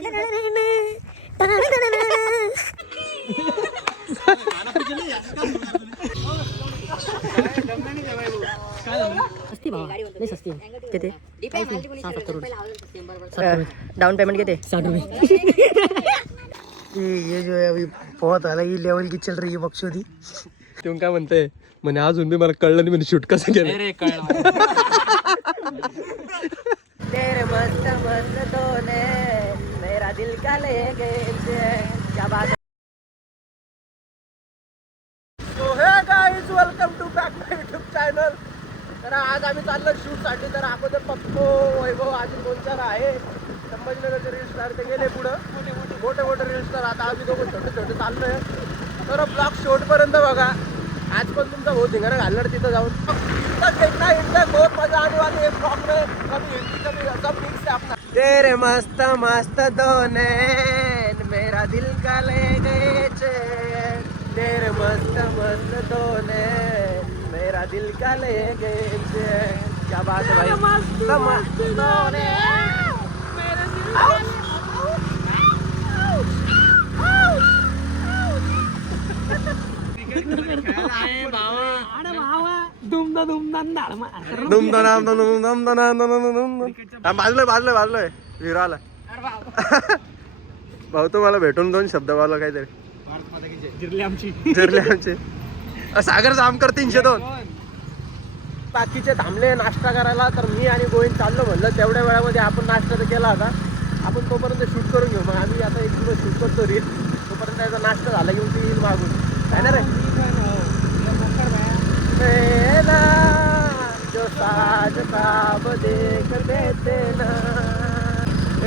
किती down payment किती 60 रुपये ये जो है अभी बहुत अलग ही लेवल की चल रही है बकचोदी तुम काय म्हणते म्हणे अजून बी मला कळलं नाही म्हणे शूट कसं केलं तेरे मस्त मस्त दोने मेरा दिल का ले गए क्या बात है so hey guys welcome to back my YouTube channel तर आज आम्ही चाललो शूट साठी तर अगोदर पप्पू वैभव अजून 2-4 आहे संभाजीनगरचे रील स्टार ते गेले पुढं मोठे रील स्टार आता आम्ही दोघं छोटे चाललोय तर ब्लॉग शेवट पर्यंत बघा आज पण तुमचा बहुत धिंगाणा घालणार तिथं जाऊन देखना इंटर बहुत मजा आने वाली है ब्लॉग में कभी हिंदी कभी सब मिक्स है अपना तेरे मस्त मस्त दोने मेरा दिल का ले गए चैन तेरे मस्त मस्त दोने मेरा दिल का ले गए चैन क्या बात है भाई मस्त मस्त दोने मेरा दिल का बाजलोय विराला भाऊ तुम्हाला भेटून 2 शब्द बोला काहीतरी जिरले आमचे सागर जामकर 302 बाकीचे थांबले नाश्ता करायला तर मी आणि गोविंद चाललो म्हणलं तेवढ्या वेळामध्ये आपण नाश्ता तर केला होता आपण तोपर्यंत शूट करून घेऊ मग आम्ही आता एक दिवस शूट करतो रील तोपर्यंत याचा नाश्ता झाला की ती येईल मागून आहे ना रे जो साज साब देकर देते ना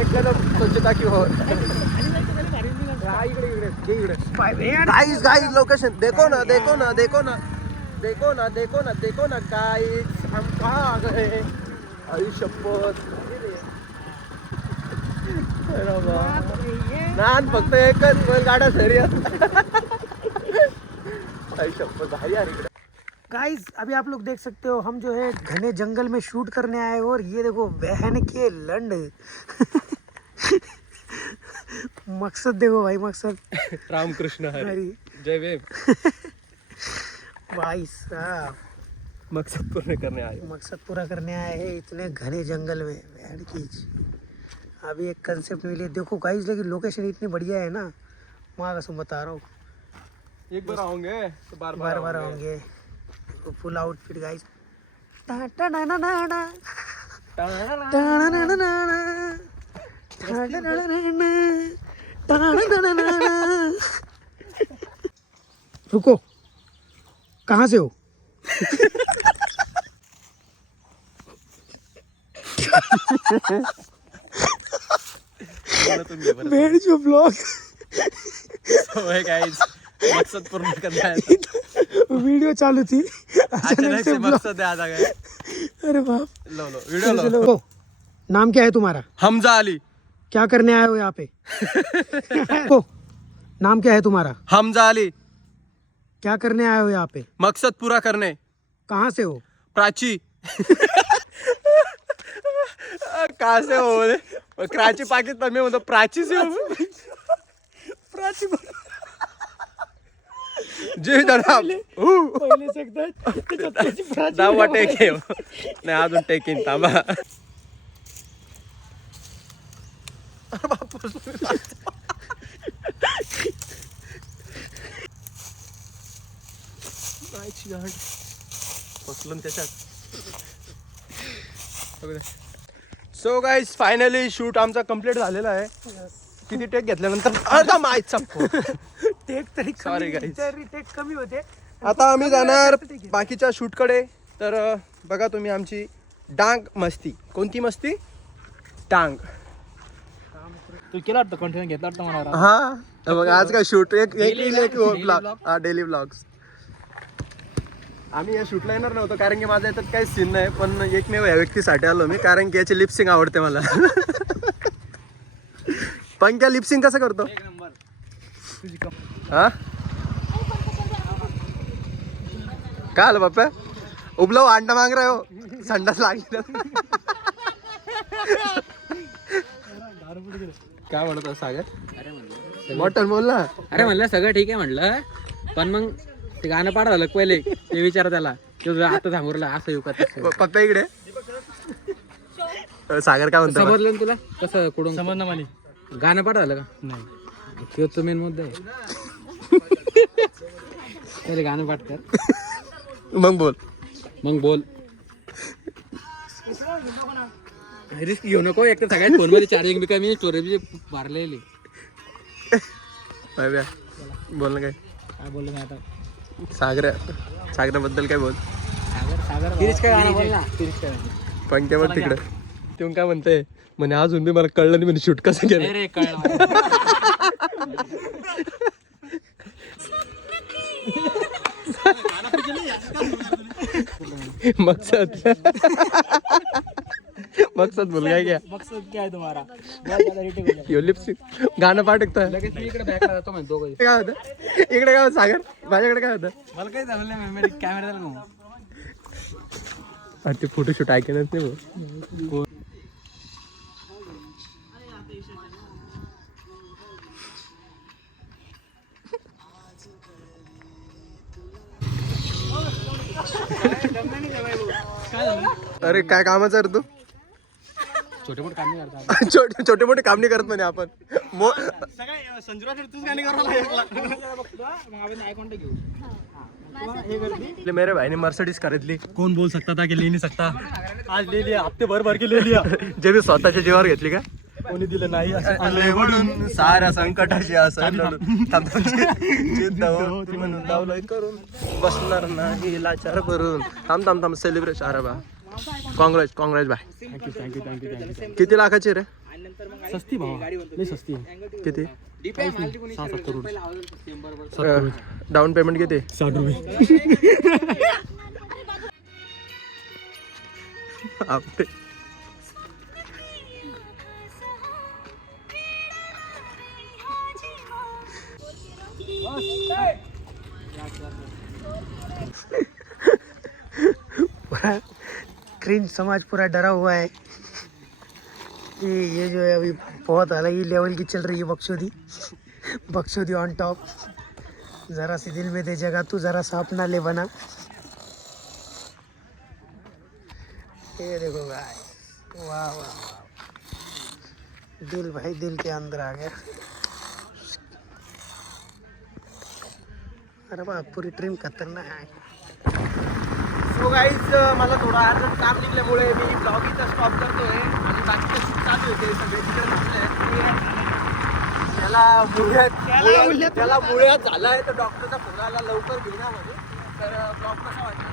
एकदम स्वच्छता की हो गाइस लोकेशन देखो ना गाइस हम कहाँ आ गए आई शपथ नान फक्त एकच गाड्या शर्यत आई शपथ भाई यार गाइस अभी आप लोग देख सकते हो हम जो है घने जंगल में शूट करने आए और ये देखो बहन के लंड मकसद देखो भाई मकसद रामकृष्ण हरी जय वेब भाई साहब मकसद पूरा करने आए हैं इतने घने जंगल में बहन की अभी एक कंसेप्ट मिले देखो गाइस लेकिन लोकेशन इतनी बढ़िया है ना वहाँ का बता रहा हूँ एक बार आओगे तो बार आओगे फुल आउटफिट गाइस रुको कहाँ से हो मेरे जो ब्लॉग मकसद पूर्ण करना है वीडियो चालू थी अचानक से मकसद याद आ गया अरे बाप लो वीडियो लो नाम क्या है तुम्हारा हमजा अली क्या करने आए हो यहाँ पे नाम क्या है तुम्हारा हमजा अली क्या करने आए हो यहाँ पे मकसद पूरा करने कहाँ से हो प्राची कहाँ से हो कराची पाकिस्तान में मतलब प्राची से हो प्राची जी जनाब दावा टेक नाही अजून टेकिन थांबा सो गाईज फायनली शूट आमचा कम्प्लीट झालेला आहे किती टेक घेतल्यानंतर अर्धा मायचा टेक तरी सॉरी गाईज टेक कमी होते आता आम्ही जाणार बाकीच्या शूटकडे तर बघा तुम्ही आमची डांग मस्ती कोणती मस्ती डांग तू केला वाटतं कंटिन्यू घेतला वाटतं मला हा बघ आज काय शूट एक ब्लॉग हा डेली ब्लॉग्स आम्ही या शूटला येणार नव्हतो कारण की माझ्या याच्यात काही सीन नाही पण एकमेव या व्यक्तीसाठी आलो मी कारण की याची लिपसिंग आवडते मला पंक्या लिपसिंग कसं करतो हा काय आलं बाप्पा उबलो अंडा मांग रहे हो संडास लागली काय म्हणत होता सागर? अरे म्हणलं मोठं बोल ना. अरे म्हणलं सगळं ठीक आहे म्हणलं, पण मग ते गाणं पाडा झालं पहिले ते विचार त्याला, तो आता सांगूरला असं येऊ का तसं. पप्पा इकडे. सागर काय म्हणतो? समजलं ना तुला कसं कुठून समजलं म्हणे? गाणं पाडा झालं का? नाही, तो मेन मुद्दा आहे. पहिले गाणं पाठ कर, मग बोल. मग बोल. रिस्क घेऊ नको, एक तर सगळ्यात फोन मध्ये चार्जिंग बी कमी, स्टोरेज भरलेली. बोल ना काय बोललो मी आता? सागराबद्दल काय बोल. तिरीच काय गाणं बोल ना, तिरीच काय पंक्या बघ तिकडं. तेव्हा काय म्हणते म्हणे अजून बी मला कळलं नाही म्हणे शूट कसं केलं. रे कळ. मकसद बोल काय क्या मकसद क्या है तुम्हारा? यो लिपस्टिक गाणं पाठकता. लगेच मी इकडे बॅक जातो म्हणतो दोघं. काय होतं इकडे? काय होतं सागर? माझ्याकडे काय होतं? मला काही झालं नाही, मी कॅमेरा झाला का? ते फोटोशूट ऐकणच नाही भाऊ. अरे काय कामाचा रे तू? छोटे मोठे काम नाही करतात. छोटे मोठे काम नाही करत म्हणे आपण. मेरे भाई ने मर्सिडीज खरीदली. कौन बोल सकता था कि ले नहीं सकता? आज ले लिया, हफ्ते भर के ले लिया. जे मी स्वतःच्या जीवावर घेतली का? कोणी दिलं नाही असं वडून साऱ्या संकटाशी असं लढून जिद्द होती म्हणून दावलंय करून बसणार नाही लाचार भरून. थांब सेलिब्रेशन. अरे बा काँग्रेस बाय. थँक्यू. किती लाखाची रे? सस्ती भावा, लई सस्ती आहे. किती? 6-7 करोड. डाऊन पेमेंट किती? 60 रुपये. आपटे. क्रिंज समाज पूरा डरा हुआ है कि ये जो है अभी बहुत अलग ही लेवल की चल रही है बक्सोदी ऑन टॉप. ज़रा सी दिल में दे जगह, तू ज़रा सा अपना ले बना. ये देखो भाई, वाह वाह वाह, दिल भाई दिल के अंदर आ गया. अरे बा पूरी ट्रिम खतरनाक है. सो गाईज मला थोडं अर्जंट काम निघल्यामुळे मी ब्लॉग इथं स्टॉप करतोय आणि बाकीचे शूट चालू होते सगळे तिकडे थांबले. त्याला मुळ्यात झालाय तर डॉक्टरचा फोन आला लवकर घेऊन या म्हणे. तर ब्लॉग कसा वाटला